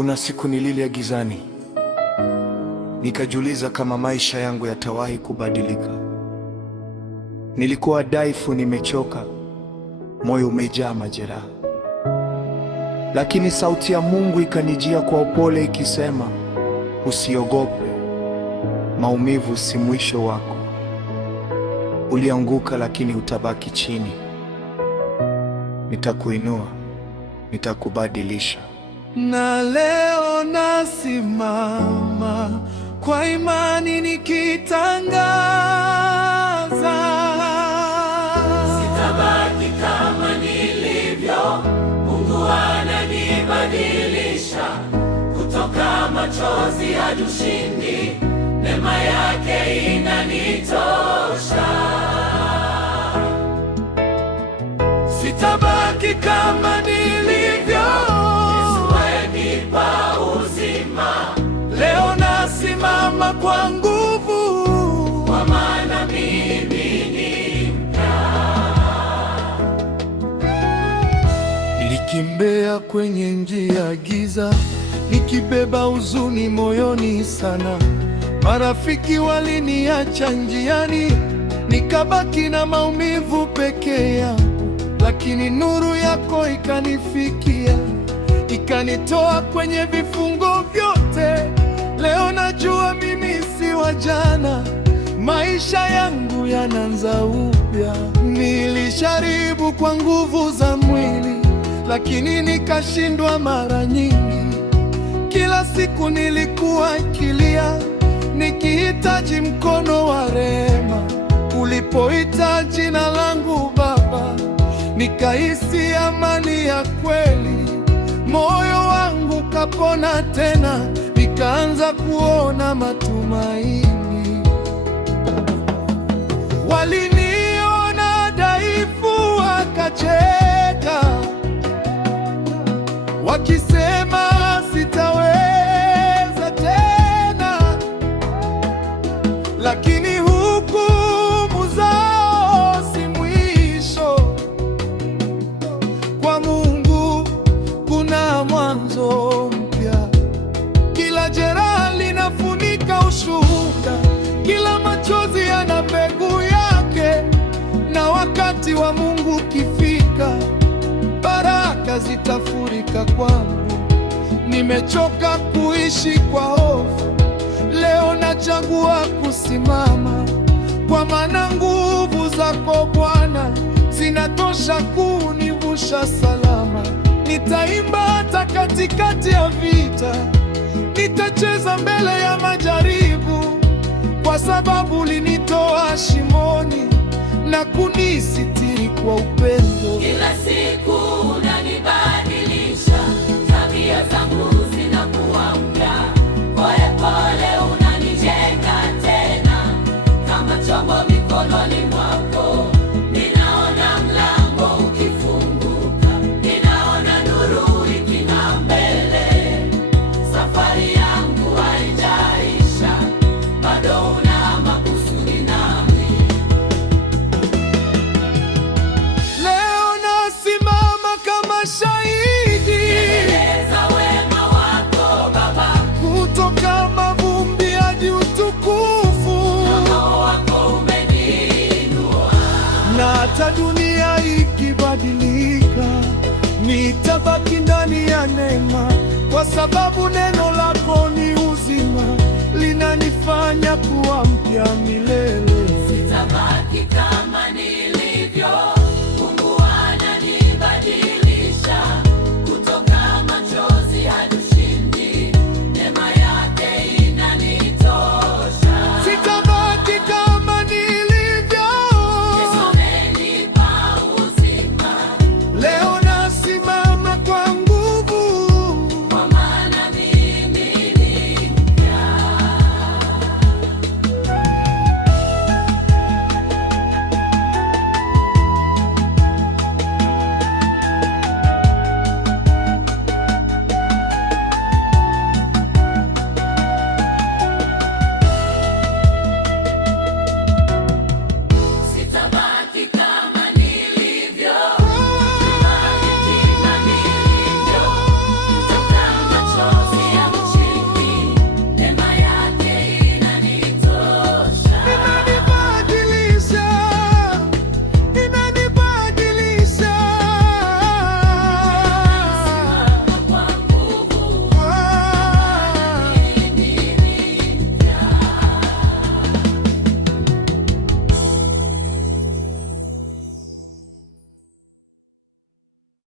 Kuna siku nililia gizani, nikajiuliza kama maisha yangu yatawahi kubadilika. Nilikuwa dhaifu, nimechoka, moyo umejaa majeraha. Lakini sauti ya Mungu ikanijia kwa upole ikisema, usiogope, maumivu si mwisho wako. Ulianguka lakini utabaki chini. Nitakuinua, nitakubadilisha. Na leo nasimama kwa imani nikitangaza, sitabaki kama nilivyo. Mungu ananibadilisha, kutoka machozi hadi ushindi. Neema yake inanitosha. sitabaki kama nilivyo. Leo nasimama kwa nguvu, kwa maana mimi ni mpya. Nilikimbia kwenye njia ya giza, nikibeba huzuni moyoni sana. Marafiki waliniacha njiani, nikabaki na maumivu peke yangu. Lakini nuru yako ikanifikia, ikanitoa kwenye vifungo vyote. Leo najua mimi si wa jana, maisha yangu yanaanza upya. Nilijaribu kwa nguvu za mwili, lakini nikashindwa mara nyingi. Kila siku nilikuwa kilia, nikihitaji mkono wa rehema. Ulipoita jina langu Baba, nikahisi amani ya kweli. Moyo wangu kapona tena, nikaanza kuona matumaini. Waliniona dhaifu wakacheka, wakisema sitaweza tena. Lakini hukumu zao si mwisho. Kwa Mungu kuna mwanzo mpya. Kila jeraha linafunika ushuhuda, kila machozi yana mbegu yake. Na wakati wa Mungu ukifika, baraka zitafurika kwangu. Nimechoka kuishi kwa hofu, leo nachagua kusimama. Kwa maana nguvu zako Bwana zinatosha kunivusha salama. Nitaimba hata katikati ya vita, nitacheza mbele ya majaribu, kwa sababu ulinitoa shimoni na kunisitiri kwa upendo. Kila siku unanibadilisha, tabia zangu zinakuwa mpya. Pole pole unanijenga tena, kama chombo mikononi mwako. Ninaona mlango ukifunguka, ninaona nuru iking'aa mbele. Safari yangu haijaisha, bado una makusudi nami. Leo nasimama kama shahidi, Eleza wema wako Baba, kutoka mavumbi hadi utukufu. Roho wako umeniinua. Na hata dunia ikibadilika, nitabaki ndani ya neema, kwa sababu neno lako ni uzima, linanifanya kuwa mpya milele. Sitabaki kama nilivyo.